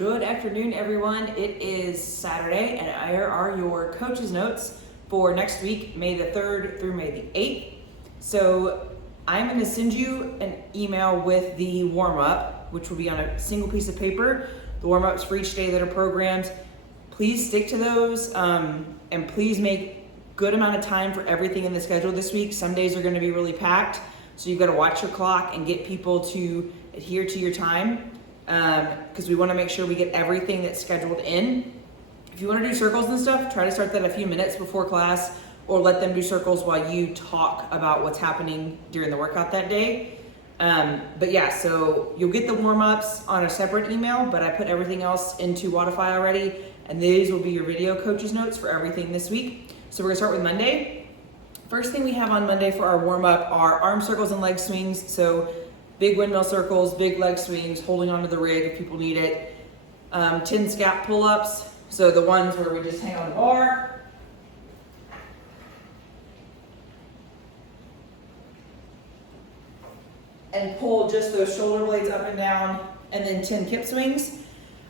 Good afternoon, everyone. It is Saturday, and here are your coach's notes for next week, May the 3rd through May the 8th. So I'm going to send you an email with the warm-up, which will be on a single piece of paper. The warm-ups for each day that are programmed. Please stick to those, and please make good amount of time for everything in the schedule this week. Some days are going to be really packed, so you've got to watch your clock and get people to adhere to your time. Because we want to make sure we get everything that's scheduled in. If you want to do circles and stuff, try to start that a few minutes before class, or let them do circles while you talk about what's happening during the workout that day. But yeah, so you'll get the warm-ups on a separate email, but I put everything else into Wodify already, and these will be your video coach's notes for everything this week. So we're gonna start with Monday. First thing we have on Monday for our warm-up are arm circles and leg swings. So big windmill circles, big leg swings, holding onto the rig if people need it. 10 scap pull-ups, so the ones where we just hang on the bar. And pull just those shoulder blades up and down, and then 10 kip swings.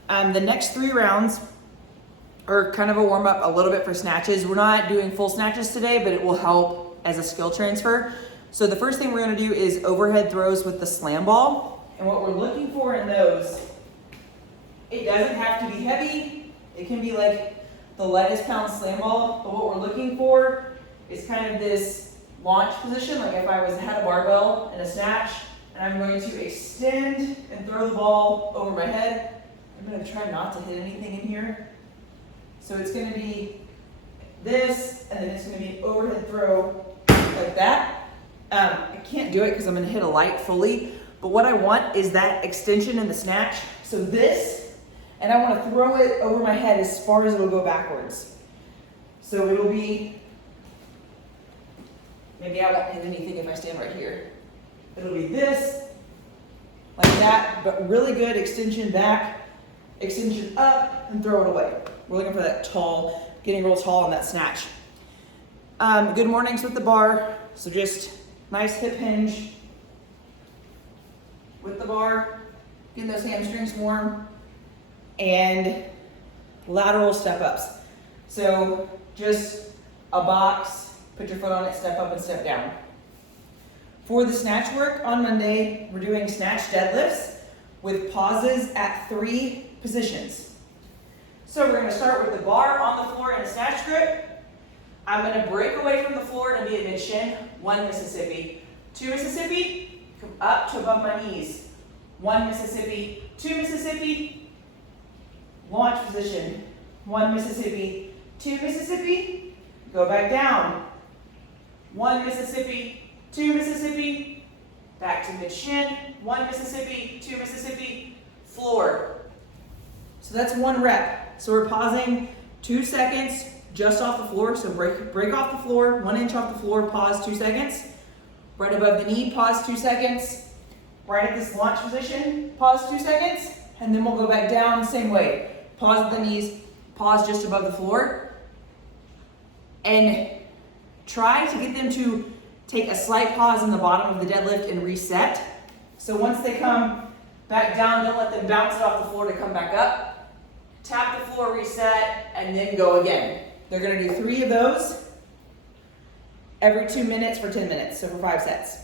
The next 3 rounds are kind of a warm-up a little bit for snatches. We're not doing full snatches today, but it will help as a skill transfer. So the first thing we're going to do is overhead throws with the slam ball. And what we're looking for in those, it doesn't have to be heavy. It can be like the lightest pound slam ball. But what we're looking for is kind of this launch position. Like if I had a barbell and a snatch, and I'm going to extend and throw the ball over my head. I'm going to try not to hit anything in here. So it's going to be this, and then it's going to be overhead throw like that. I can't do it because I'm going to hit a light fully, but what I want is that extension in the snatch. So this, and I want to throw it over my head as far as it'll go backwards. So it'll be, maybe I won't hit anything if I stand right here. It'll be this, like that, but really good extension back, extension up, and throw it away. We're looking for that tall, getting real tall on that snatch. Good mornings with the bar, so just nice hip hinge with the bar, getting those hamstrings warm, and lateral step ups. So just a box, put your foot on it, step up and step down. For the snatch work on Monday, we're doing snatch deadlifts with pauses at 3 positions. So we're gonna start with the bar on the floor in a snatch grip. I'm going to break away from the floor and be at mid-shin, 1 Mississippi, 2 Mississippi, come up to above my knees, 1 Mississippi, 2 Mississippi, launch position, 1 Mississippi, 2 Mississippi, go back down, 1 Mississippi, 2 Mississippi, back to mid-shin, 1 Mississippi, 2 Mississippi, floor. So that's 1 rep. So we're pausing 2 seconds, just off the floor, so break off the floor, 1 inch off the floor, pause 2 seconds. Right above the knee, pause 2 seconds. Right at this launch position, pause 2 seconds. And then we'll go back down, same way. Pause at the knees, pause just above the floor. And try to get them to take a slight pause in the bottom of the deadlift and reset. So once they come back down, don't let them bounce it off the floor to come back up. Tap the floor, reset, and then go again. They're going to do 3 of those every 2 minutes for 10 minutes, so for 5 sets.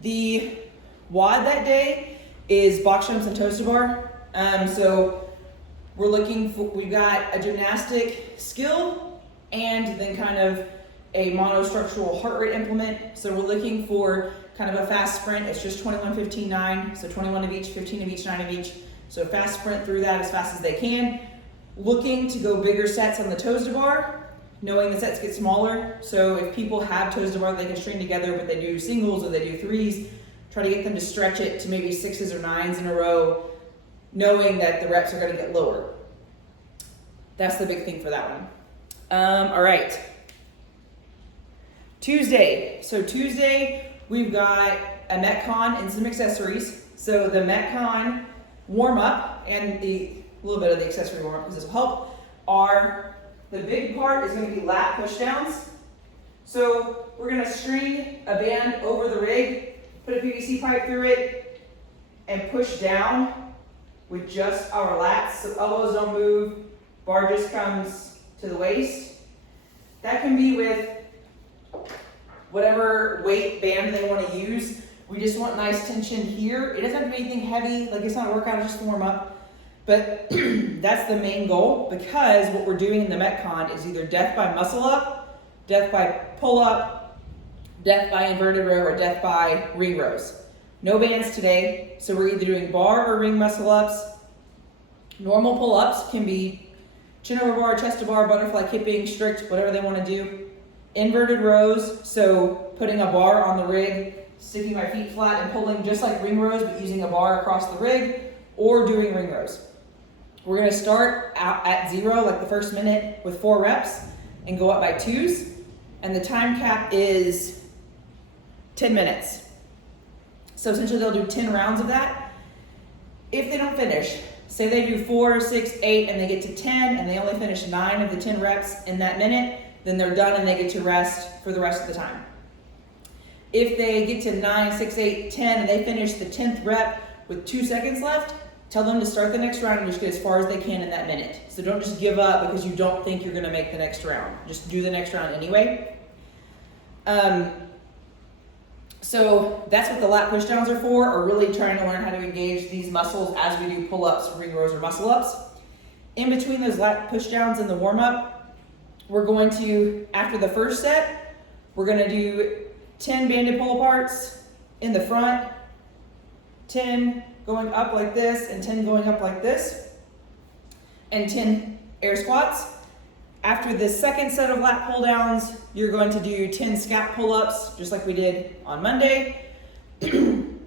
The WOD that day is box jumps and toes to bar. So we're looking for, we've got a gymnastic skill and then kind of a monostructural heart rate implement. So we're looking for kind of a fast sprint. It's just 21, 15, 9. So 21 of each, 15 of each, 9 of each. So fast sprint through that as fast as they can. Looking to go bigger sets on the toes to bar, knowing the sets get smaller. So if people have toes to bar they can string together, but they do singles or they do 3s, try to get them to stretch it to maybe 6s or 9s in a row, knowing that the reps are going to get lower. That's the big thing for that one. All right. Tuesday. So Tuesday, we've got a Metcon and some accessories. So the Metcon warm-up and the little bit of the accessory warm-up, because this will help, are the big part is going to be lat pushdowns. So we're going to string a band over the rig, put a PVC pipe through it, and push down with just our lats, so elbows don't move, bar just comes to the waist. That can be with whatever weight band they want to use. We just want nice tension here. It doesn't have to be anything heavy, like it's not a workout, it's just warm up. But that's the main goal, because what we're doing in the Metcon is either death by muscle up, death by pull up, death by inverted row, or death by ring rows. No bands today, so we're either doing bar or ring muscle ups. Normal pull ups can be chin over bar, chest to bar, butterfly kipping, strict, whatever they want to do. Inverted rows, so putting a bar on the rig, sticking my feet flat and pulling just like ring rows, but using a bar across the rig, or doing ring rows. We're going to start out at 0, like the first minute, with 4 reps and go up by 2s. And the time cap is 10 minutes. So essentially they'll do 10 rounds of that. If they don't finish, say they do 4, 6, 8, and they get to 10, and they only finish 9 of the 10 reps in that minute, then they're done and they get to rest for the rest of the time. If they get to 9, 6, 8, 10, and they finish the 10th rep with 2 seconds left, tell them to start the next round and just get as far as they can in that minute. So don't just give up because you don't think you're going to make the next round. Just do the next round anyway. So that's what the lat pushdowns are for, or really trying to learn how to engage these muscles as we do pull-ups, ring rows, or muscle ups. In between those lat pushdowns and the warm-up, we're going to, after the first set, we're going to do 10 banded pull-aparts in the front, 10 going up like this, and 10 going up like this, and 10 air squats. After the second set of lat pull downs, you're going to do 10 scap pull-ups, just like we did on Monday, and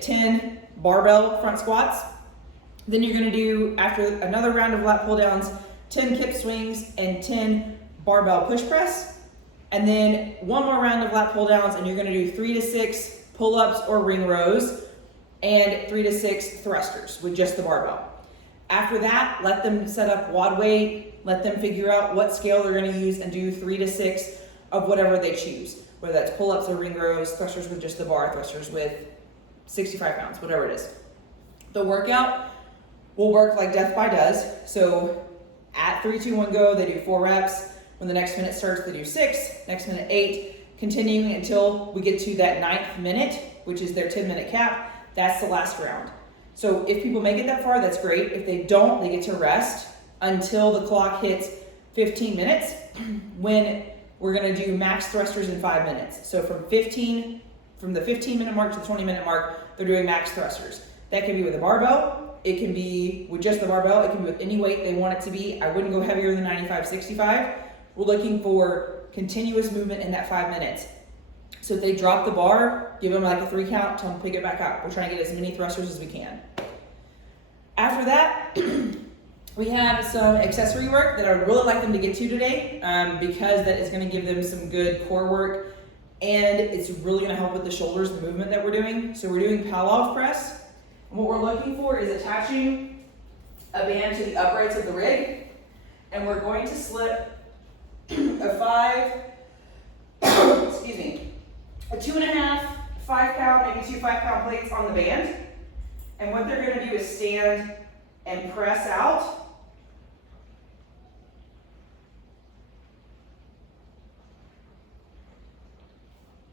10 barbell front squats. Then you're gonna do, after another round of lat pull downs, 10 kip swings and 10 barbell push press. And then one more round of lat pull downs, and you're gonna do 3 to 6 pull-ups or ring rows, and 3 to 6 thrusters with just the barbell. After that, let them set up WOD weight, let them figure out what scale they're gonna use, and do 3 to 6 of whatever they choose, whether that's pull-ups or ring rows, thrusters with just the bar, thrusters with 65 pounds, whatever it is. The workout will work like Death by does. So at 3, 2, 1, go, they do 4 reps. When the next minute starts, they do 6, next minute 8, continuing until we get to that 9th minute, which is their 10-minute cap. That's the last round. So if people make it that far, that's great. If they don't, they get to rest until the clock hits 15 minutes when we're gonna do max thrusters in 5 minutes. So from the 15-minute mark to the 20-minute mark, they're doing max thrusters. That can be with a barbell, it can be with just the barbell, it can be with any weight they want it to be. I wouldn't go heavier than 95-65. We're looking for continuous movement in that 5 minutes. So if they drop the bar, give them like a 3 count, tell them to pick it back up. We're trying to get as many thrusters as we can. After that, we have some accessory work that I would really like them to get to today, because that is going to give them some good core work, and it's really going to help with the shoulders, the movement that we're doing. So we're doing Pallof press. And what we're looking for is attaching a band to the uprights of the rig, and we're going to slip a 2.5, 5 pound, maybe 2 5-pound plates on the band. And what they're going to do is stand and press out.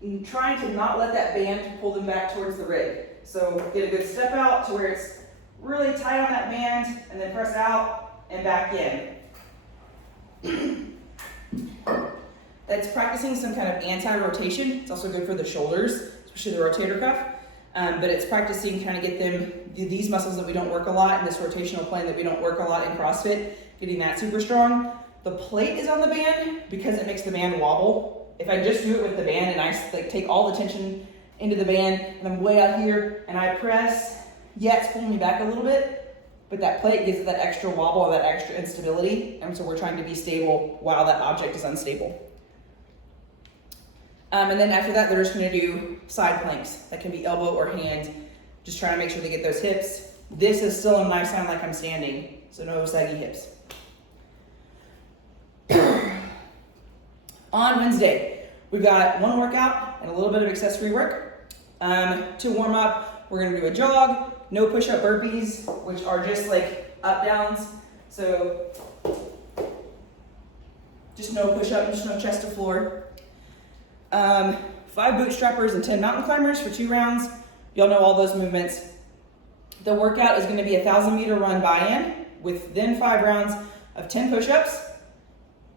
And trying to not let that band pull them back towards the rig. So get a good step out to where it's really tight on that band, and then press out and back in. That's practicing some kind of anti-rotation. It's also good for the shoulders, especially the rotator cuff. But it's practicing kind of get them, these muscles that we don't work a lot, and this rotational plane that we don't work a lot in CrossFit, getting that super strong. The plate is on the band because it makes the band wobble. If I just do it with the band and I like take all the tension into the band and I'm way out here and I press, yeah, it's pulling me back a little bit, but that plate gives it that extra wobble and that extra instability. And so we're trying to be stable while that object is unstable. And then after that, they're just gonna do side planks. That can be elbow or hand. Just trying to make sure they get those hips. This is still a nice sound like I'm standing, so no saggy hips. On Wednesday, we've got one workout and a little bit of accessory work. To warm up, we're gonna do a jog, no push-up burpees, which are just like up-downs. So just no push-up, just no chest to floor. 5 bootstrappers and 10 mountain climbers for 2 rounds. Y'all know all those movements. The workout is going to be a 1,000-meter run buy-in with then 5 rounds of 10 push-ups,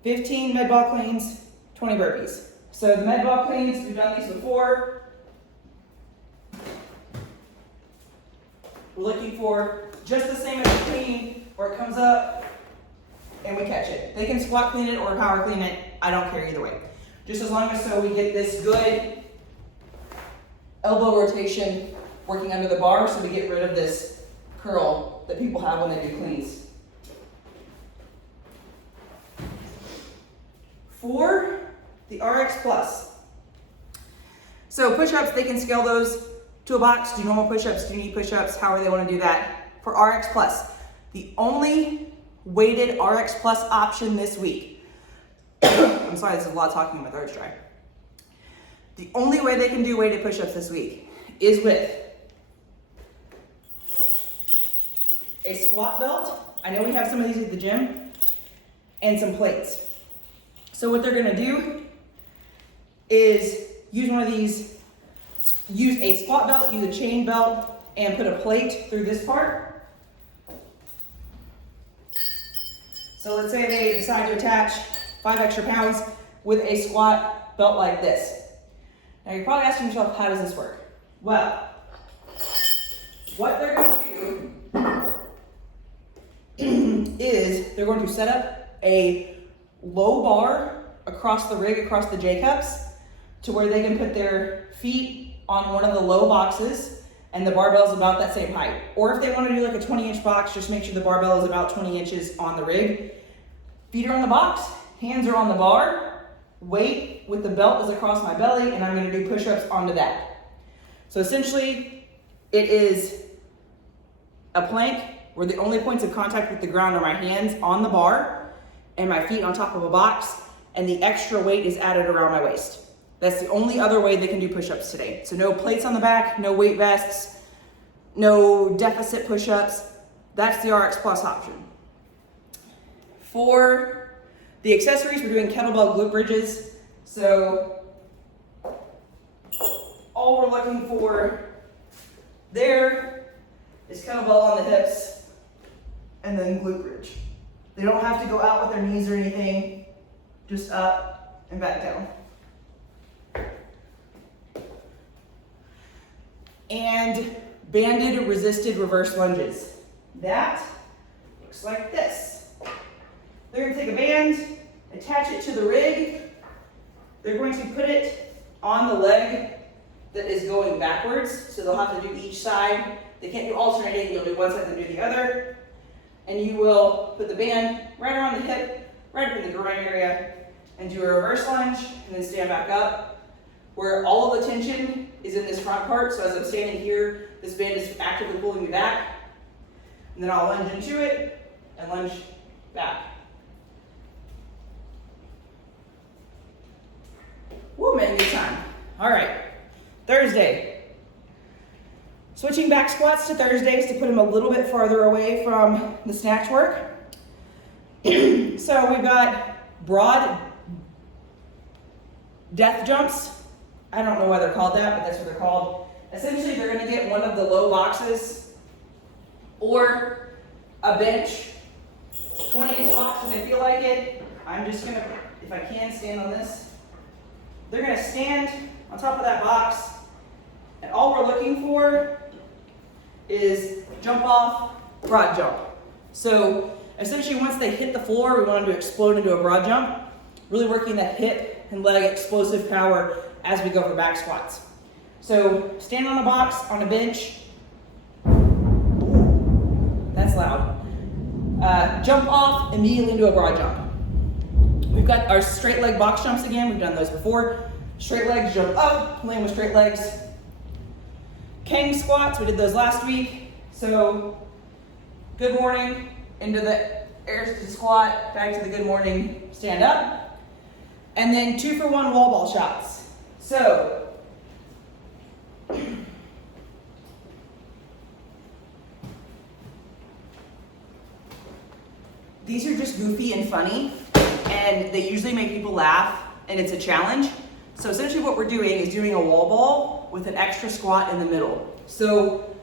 15 med ball cleans, 20 burpees. So the med ball cleans, we've done these before. We're looking for just the same as the clean, where it comes up and we catch it. They can squat clean it or power clean it. I don't care either way. Just as long as so we get this good elbow rotation working under the bar, so we get rid of this curl that people have when they do cleans. For the RX Plus. So push-ups, they can scale those to a box, do normal push-ups, do knee push-ups, however they want to do that. For RX Plus, the only weighted RX Plus option this week. I'm sorry, this is a lot of talking, my throat's dry. The only way they can do weighted push-ups this week is with a squat belt. I know we have some of these at the gym, and some plates. So what they're gonna do is use one of these, use a squat belt, use a chain belt, and put a plate through this part. So let's say they decide to attach 5 extra pounds with a squat belt like this. Now you're probably asking yourself, how does this work? Well, what they're going to do is they're going to set up a low bar across the rig, across the J-cups, to where they can put their feet on one of the low boxes and the barbell is about that same height. Or if they want to do like a 20-inch box, just make sure the barbell is about 20 inches on the rig. Feet are on the box, hands are on the bar, weight with the belt is across my belly, and I'm going to do push-ups onto that. So essentially, it is a plank where the only points of contact with the ground are my hands on the bar and my feet on top of a box, and the extra weight is added around my waist. That's the only other way they can do push-ups today. So no plates on the back, no weight vests, no deficit push-ups. That's the RX Plus option. For the accessories, we're doing kettlebell glute bridges. So all we're looking for there is kettlebell on the hips and then glute bridge. They don't have to go out with their knees or anything, just up and back down. And banded resisted reverse lunges. That looks like this. They're going to take a band, attach it to the rig. They're going to put it on the leg that is going backwards, so they'll have to do each side. They can't do alternating, you'll do one side and do the other. And you will put the band right around the hip, right up in the groin area, and do a reverse lunge, and then stand back up, where all of the tension is in this front part. So as I'm standing here, this band is actively pulling me back. And then I'll lunge into it and lunge back. Woo, making good time. All right, Thursday. Switching back squats to Thursdays to put them a little bit farther away from the snatch work. So we've got broad death jumps. I don't know why they're called that, but that's what they're called. Essentially, they're going to get one of the low boxes or a bench, 20-inch box if they feel like it. I'm just going to, if I can, stand on this. They're going to stand on top of that box, and all we're looking for is jump off, broad jump. So essentially, once they hit the floor, we want them to explode into a broad jump, really working that hip and leg explosive power as we go for back squats. So stand on a box, on a bench. Ooh, that's loud. Jump off immediately into a broad jump. We've got our straight leg box jumps again. We've done those before. Straight legs, jump up, land with straight legs. Kang squats, we did those last week. So good morning, into the air squat, back to the good morning, stand up. And then 2-for-1 wall ball shots. So These are just goofy and funny, and they usually make people laugh, and it's a challenge. So essentially what we're doing is doing a wall ball with an extra squat in the middle. So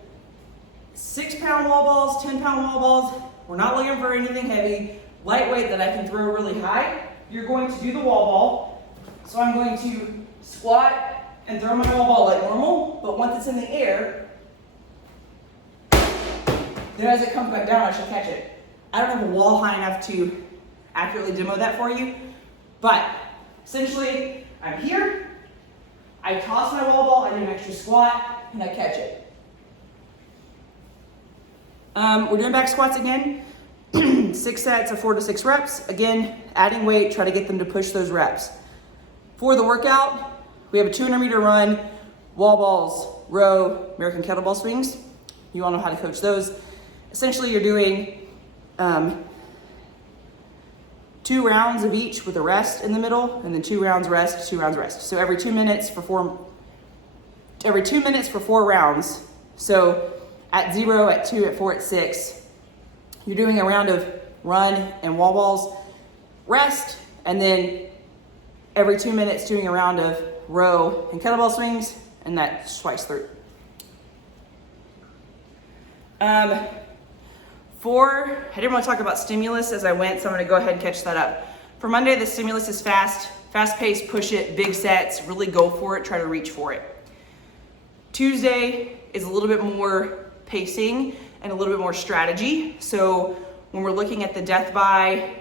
6-pound wall balls, 10-pound wall balls, we're not looking for anything heavy, lightweight that I can throw really high. You're going to do the wall ball. So I'm going to squat and throw my wall ball like normal, but once it's in the air, then as it comes back down, I should catch it. I don't have a wall high enough to accurately demo that for you, but essentially, I'm here, I toss my wall ball, I do an extra squat, and I catch it. We're doing back squats again. 6 sets of 4 to 6 reps. Again, adding weight, try to get them to push those reps. For the workout, we have a 200-meter run, wall balls, row, American kettlebell swings. You all know how to coach those. Essentially, you're doing 2 rounds of each with a rest in the middle, and then 2 rounds rest, 2 rounds rest. So every 2 minutes for 4 rounds. So at 0, at 2, at 4, at 6, you're doing a round of run and wall balls, rest, and then every 2 minutes doing a round of row and kettlebell swings, and that's twice through. I didn't want to talk about stimulus as I went, so I'm going to go ahead and catch that up. For Monday, the stimulus is fast-paced, push it, big sets, really go for it, try to reach for it. Tuesday is a little bit more pacing and a little bit more strategy. So when we're looking at the death by,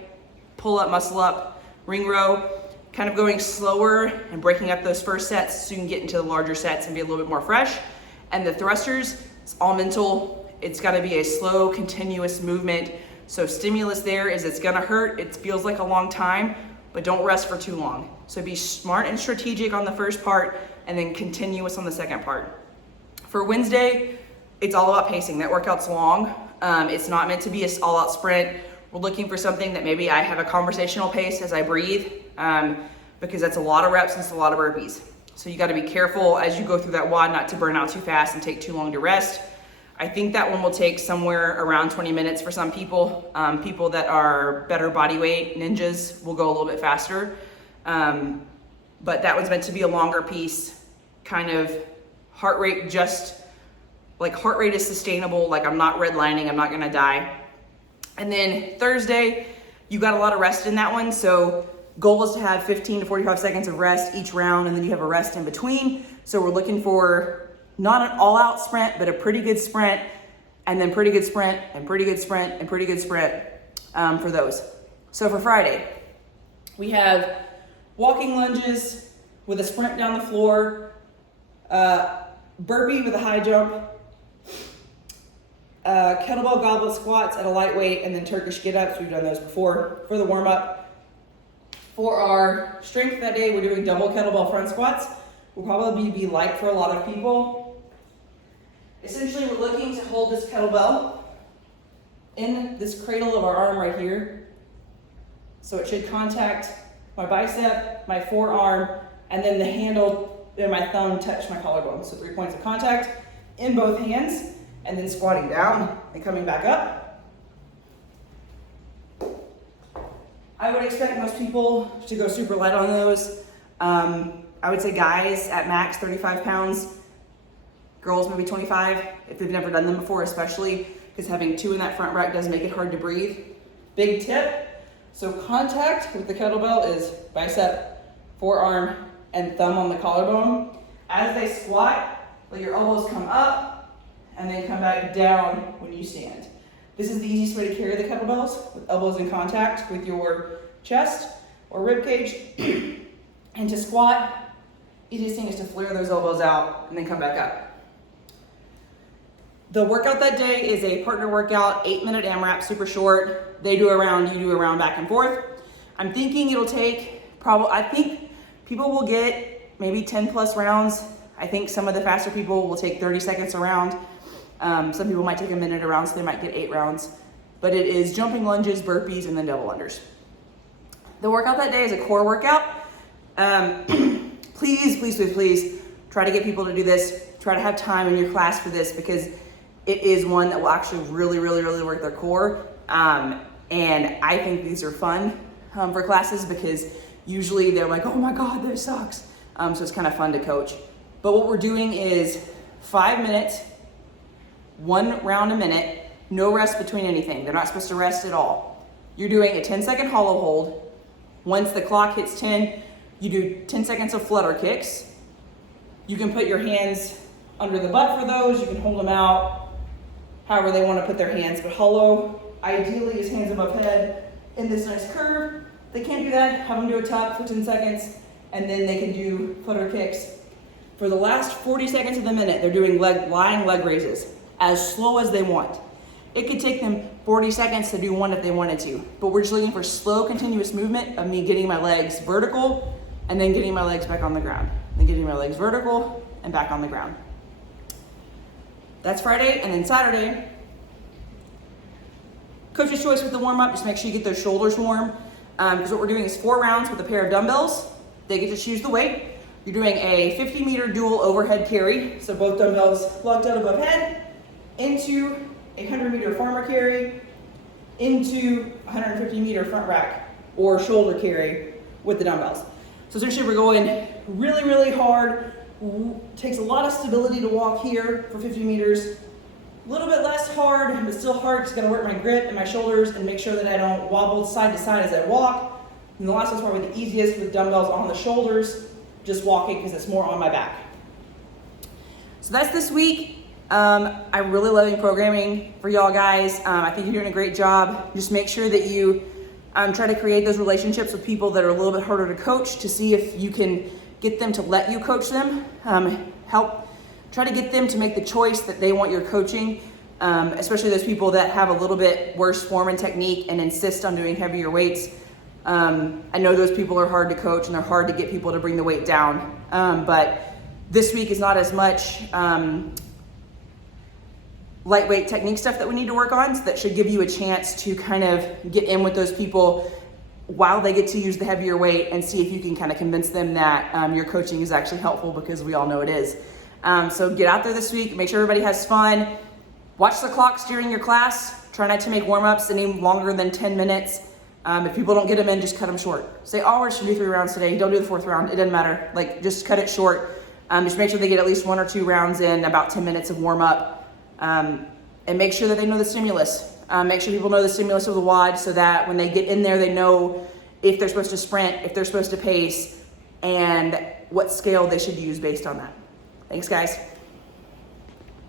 pull up, muscle up, ring row, kind of going slower and breaking up those first sets so you can get into the larger sets and be a little bit more fresh. And the thrusters, it's all mental. It's got to be a slow, continuous movement. So stimulus there is it's going to hurt. It feels like a long time, but don't rest for too long. So be smart and strategic on the first part and then continuous on the second part. For Wednesday, it's all about pacing. That workout's long. It's not meant to be an all-out sprint. We're looking for something that maybe I have a conversational pace as I breathe, because that's a lot of reps and it's a lot of burpees. So you got to be careful as you go through that WOD not to burn out too fast and take too long to rest. I think that one will take somewhere around 20 minutes for some people. People that are better body weight ninjas will go a little bit faster. But that one's meant to be a longer piece, kind of heart rate heart rate is sustainable, like I'm not redlining, I'm not gonna die. And then Thursday, you got a lot of rest in that one, so goal is to have 15 to 45 seconds of rest each round, and then you have a rest in between. So we're looking for not an all-out sprint, but a pretty good sprint, and then pretty good sprint, and pretty good sprint, and pretty good sprint for those. So for Friday, we have walking lunges with a sprint down the floor, burpee with a high jump, kettlebell goblet squats at a lightweight, and then Turkish get-ups. We've done those before. For the warm-up, for our strength that day, we're doing double kettlebell front squats. Will probably be light for a lot of people. Essentially, we're looking to hold this kettlebell in this cradle of our arm right here. So it should contact my bicep, my forearm, and then the handle and my thumb touch my collarbone. So 3 points of contact in both hands, and then squatting down and coming back up. I would expect most people to go super light on those. I would say guys at max 35 pounds, girls maybe 25 if they've never done them before, especially because having 2 in that front rack does make it hard to breathe. Big tip, so contact with the kettlebell is bicep, forearm, and thumb on the collarbone. As they squat, let your elbows come up and then come back down when you stand. This is the easiest way to carry the kettlebells, with elbows in contact with your chest or rib cage. And to squat, easiest thing is to flare those elbows out and then come back up. The workout that day is a partner workout, 8-minute AMRAP, super short. They do a round, you do a round, back and forth. I'm thinking it'll take I think people will get maybe 10 plus rounds. I think some of the faster people will take 30 seconds a round. Some people might take a minute a round, so they might get 8 rounds. But it is jumping lunges, burpees, and then double unders. The workout that day is a core workout. Please, please, please, please try to get people to do this. Try to have time in your class for this, because it is one that will actually really, really, really work their core. And I think these are fun for classes because usually they're like, oh my God, this sucks. So it's kind of fun to coach. But what we're doing is 5 minutes, 1 round a minute, no rest between anything. They're not supposed to rest at all. You're doing a 10-second hollow hold. Once the clock hits 10, you do 10 seconds of flutter kicks. You can put your hands under the butt for those. You can hold them out however they want to put their hands. But hollow, ideally, is hands above head in this nice curve. If they can't do that, have them do a tuck for 10 seconds, and then they can do flutter kicks. For the last 40 seconds of the minute, they're doing lying leg raises as slow as they want. It could take them 40 seconds to do one if they wanted to, but we're just looking for slow, continuous movement of me getting my legs vertical and then getting my legs back on the ground. Then getting my legs vertical and back on the ground. That's Friday, and then Saturday, coach's choice with the warm-up, just make sure you get those shoulders warm. Because what we're doing is 4 rounds with a pair of dumbbells. They get to choose the weight. You're doing a 50-meter dual overhead carry, so both dumbbells locked out above head, into a 100-meter farmer carry, into 150-meter front rack or shoulder carry with the dumbbells. So essentially we're going really, really hard. Takes a lot of stability to walk here for 50 meters. A little bit less hard, but still hard because I gotta work my grip and my shoulders and make sure that I don't wobble side to side as I walk. And the last one's probably the easiest with dumbbells on the shoulders, just walking because it's more on my back. So that's this week. I'm really loving programming for y'all guys. I think you're doing a great job. Just make sure that you try to create those relationships with people that are a little bit harder to coach to see if you can get them to let you coach them. Help try to get them to make the choice that they want your coaching, especially those people that have a little bit worse form and technique and insist on doing heavier weights. I know those people are hard to coach and they're hard to get people to bring the weight down. But this week is not as much lightweight technique stuff that we need to work on, so that should give you a chance to kind of get in with those people while they get to use the heavier weight and see if you can kind of convince them that your coaching is actually helpful, because we all know it is. So get out there this week, make sure everybody has fun. Watch the clocks during your class. Try not to make warm-ups any longer than 10 minutes. If people don't get them in, just cut them short. Say, oh, we're just gonna do 3 rounds today. Don't do the 4th round, it doesn't matter. Like, just cut it short. Just make sure they get at least 1 or 2 rounds in, about 10 minutes of warm-up. And make sure that they know the stimulus. Make sure people know the stimulus of the WOD, so that when they get in there, they know if they're supposed to sprint, if they're supposed to pace, and what scale they should use based on that. Thanks, guys.